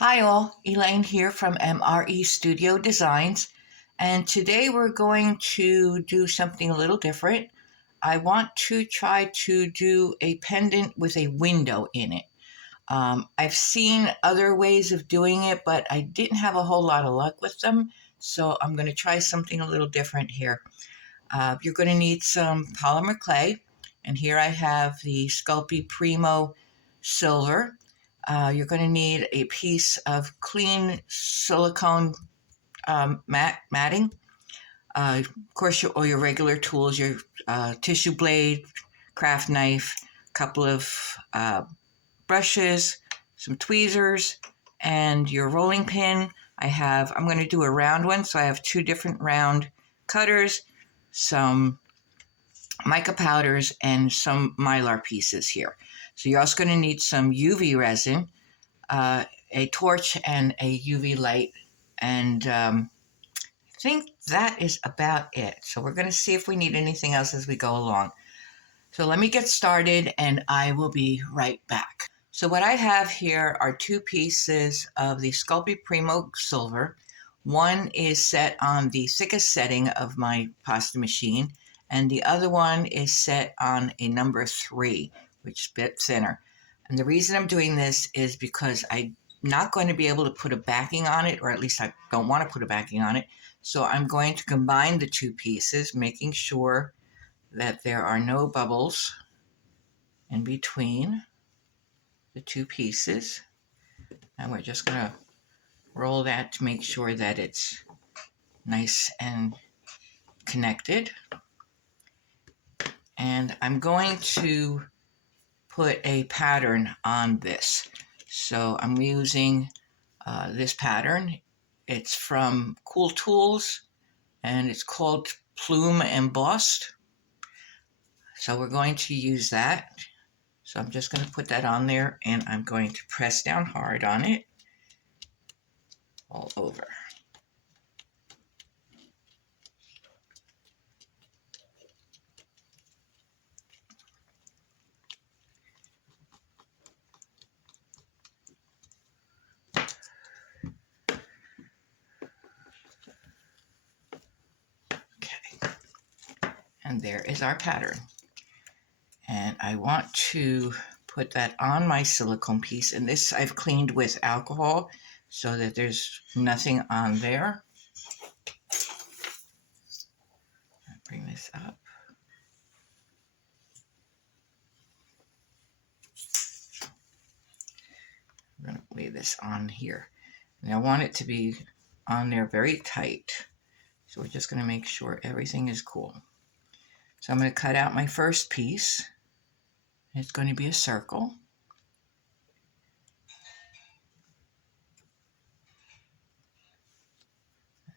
Hi all, Elaine here from MRE Studio Designs, and today we're going to do something a little different. I want to try to do a pendant with a window in it. I've seen other ways of doing it, but I didn't have a whole lot of luck with them, so I'm going to try something a little different here. You're going to need some polymer clay, and here I have the Sculpey Primo Silver. You're going to need a piece of clean silicone matting. Of course, all your regular tools, your tissue blade, craft knife, a couple of brushes, some tweezers, and your rolling pin. I'm going to do a round one, so I have two different round cutters, some mica powders, and some mylar pieces here. So you're also going to need some UV resin, a torch, and a UV light. And I think that is about it. So we're going to see if we need anything else as we go along. So let me get started and I will be right back. So what I have here are two pieces of the Sculpey Primo Silver. One is set on the thickest setting of my pasta machine, and the other one is set on a number 3, which is a bit thinner. And the reason I'm doing this is because I'm not going to be able to put a backing on it, or at least I don't want to put a backing on it. So I'm going to combine the two pieces, making sure that there are no bubbles in between the two pieces. And we're just going to roll that to make sure that it's nice and connected. And I'm going to put a pattern on this. So I'm using this pattern. It's from Cool Tools and it's called Plume Embossed. So we're going to use that. So I'm just going to put that on there and I'm going to press down hard on it all over. Okay, and there is our pattern. And I want to put that on my silicone piece, and this I've cleaned with alcohol so that there's nothing on there. Bring this up. I'm going to lay this on here. And I want it to be on there very tight. So we're just going to make sure everything is cool. So I'm going to cut out my first piece. It's going to be a circle.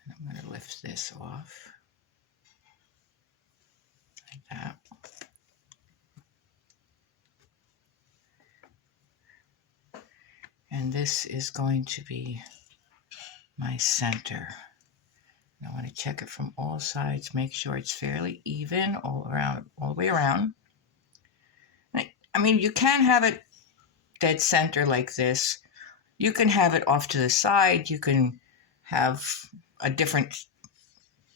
And I'm going to lift this off like that. And this is going to be my center. And I want to check it from all sides, make sure it's fairly even all around, all the way around. I mean, you can have it dead center like this. You can have it off to the side. You can have a different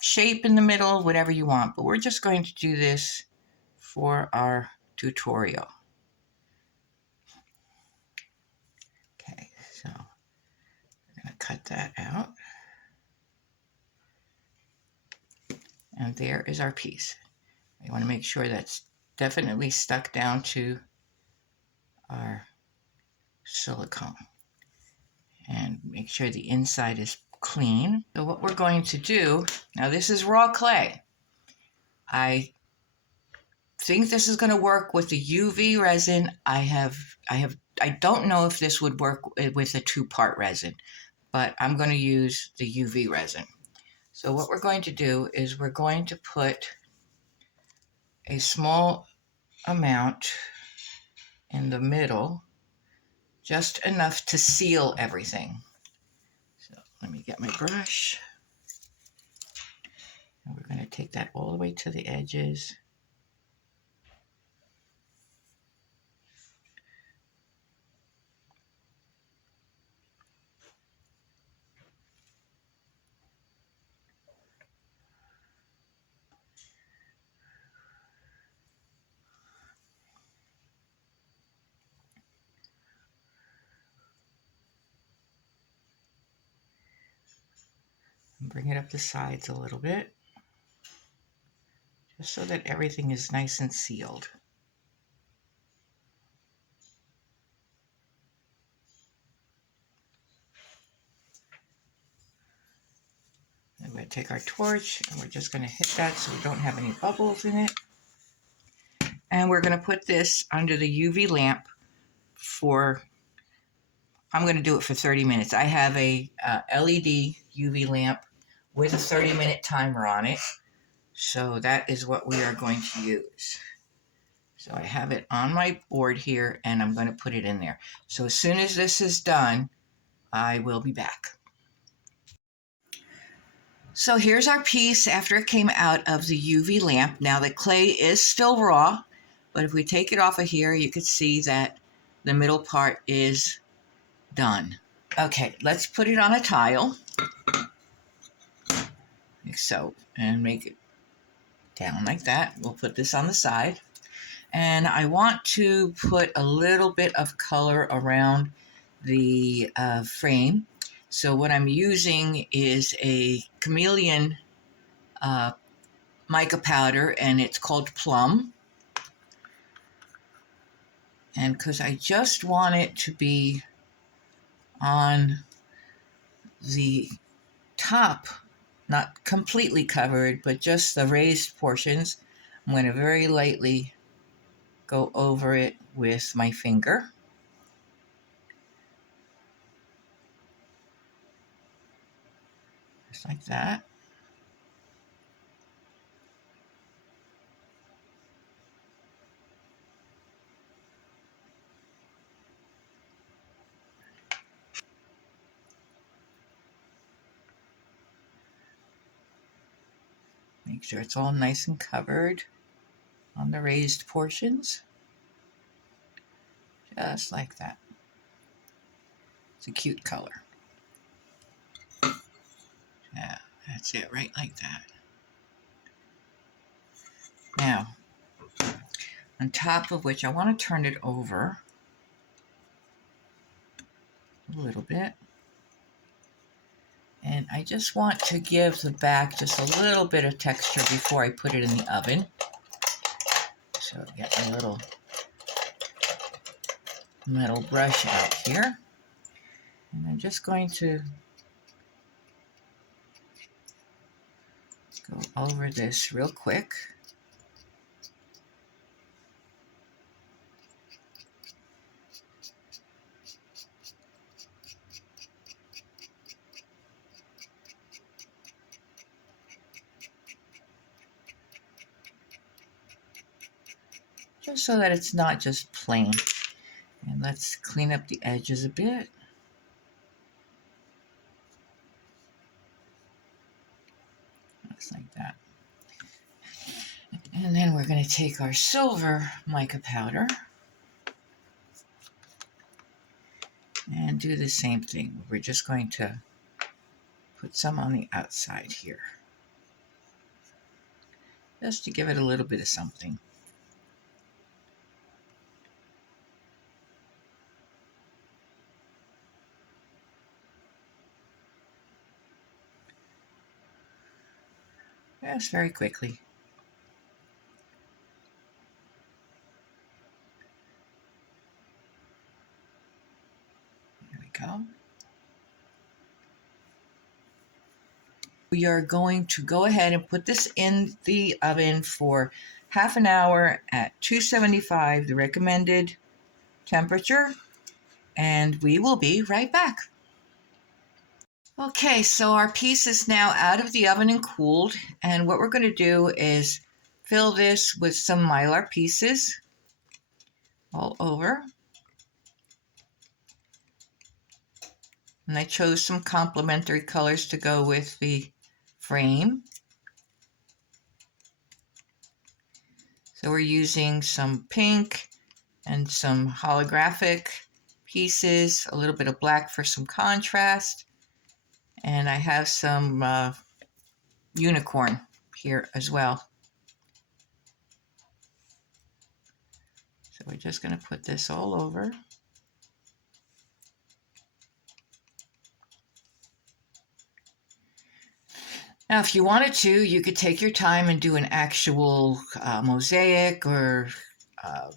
shape in the middle, whatever you want. But we're just going to do this for our tutorial. Okay, so we're going to cut that out. And there is our piece. We want to make sure that's definitely stuck down to our silicone. And make sure the inside is clean. So what we're going to do, now this is raw clay. I think this is going to work with the UV resin. I don't know if this would work with a 2-part resin, but I'm going to use the UV resin. So what we're going to do is we're going to put a small amount in the middle, just enough to seal everything. So let me get my brush. And we're going to take that all the way to the edges. Bring it up the sides a little bit, just so that everything is nice and sealed. And we're going to take our torch and we're just going to hit that so we don't have any bubbles in it. And we're going to put this under the UV lamp for, I'm going to do it for 30 minutes. I have a LED UV lamp with a 30-minute timer on it. So that is what we are going to use. So I have it on my board here and I'm going to put it in there. So as soon as this is done, I will be back. So here's our piece after it came out of the UV lamp. Now the clay is still raw, but if we take it off of here, you can see that the middle part is done. Okay, let's put it on a tile, like so, and make it down like that. We'll put this on the side. And I want to put a little bit of color around the frame. So what I'm using is a chameleon mica powder, and it's called Plum. And because I just want it to be on the top, not completely covered, but just the raised portions, I'm going to very lightly go over it with my finger. Just like that. Make sure it's all nice and covered on the raised portions. Just like that. It's a cute color. Yeah, that's it, right like that. Now, on top of which I want to turn it over a little bit. And I just want to give the back just a little bit of texture before I put it in the oven. So get a little metal brush out here. And I'm just going to go over this real quick. Just so that it's not just plain. And let's clean up the edges a bit. Looks like that. And then we're going to take our silver mica powder and do the same thing. We're just going to put some on the outside here, just to give it a little bit of something. Just very quickly. There we go. We are going to go ahead and put this in the oven for half an hour at 275, the recommended temperature, and we will be right back. Okay, so our piece is now out of the oven and cooled, and what we're going to do is fill this with some mylar pieces all over. And I chose some complementary colors to go with the frame. So we're using some pink and some holographic pieces, a little bit of black for some contrast. And I have some unicorn here as well. So we're just going to put this all over. Now, if you wanted to, you could take your time and do an actual mosaic or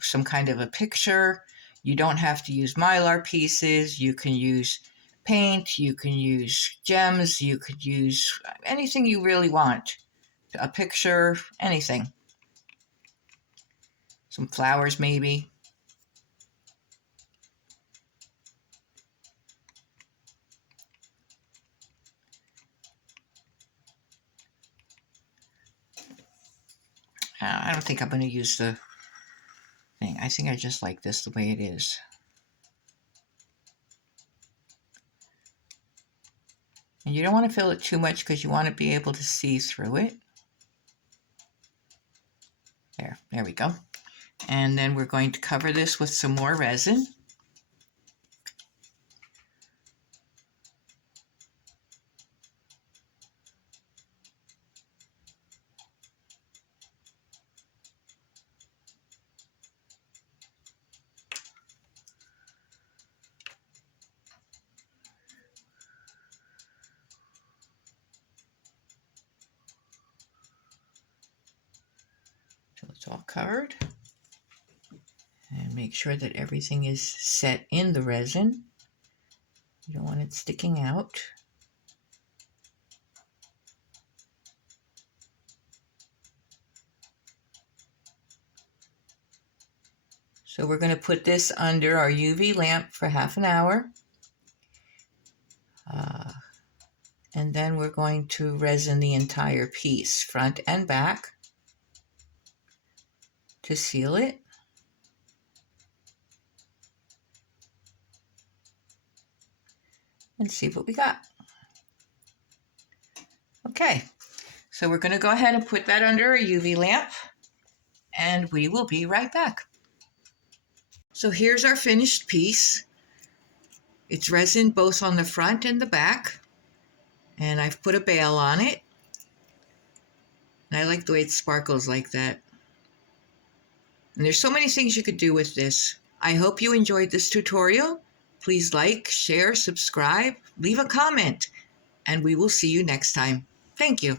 some kind of a picture. You don't have to use mylar pieces. You can use paint, you can use gems, you could use anything you really want. A picture, anything. Some flowers, maybe. I don't think I'm going to use the thing. I think I just like this the way it is. And you don't want to fill it too much because you want to be able to see through it. There we go. And then we're going to cover this with some more resin. Till it's all covered. And make sure that everything is set in the resin. You don't want it sticking out. So we're going to put this under our UV lamp for half an hour. And then we're going to resin the entire piece, front and back, to seal it. And see what we got. Okay, so we're going to go ahead and put that under a UV lamp, and we will be right back. So here's our finished piece. It's resin both on the front and the back, and I've put a bail on it. And I like the way it sparkles like that. And there's so many things you could do with this. I hope you enjoyed this tutorial. Please like, share, subscribe, leave a comment, and we will see you next time. Thank you.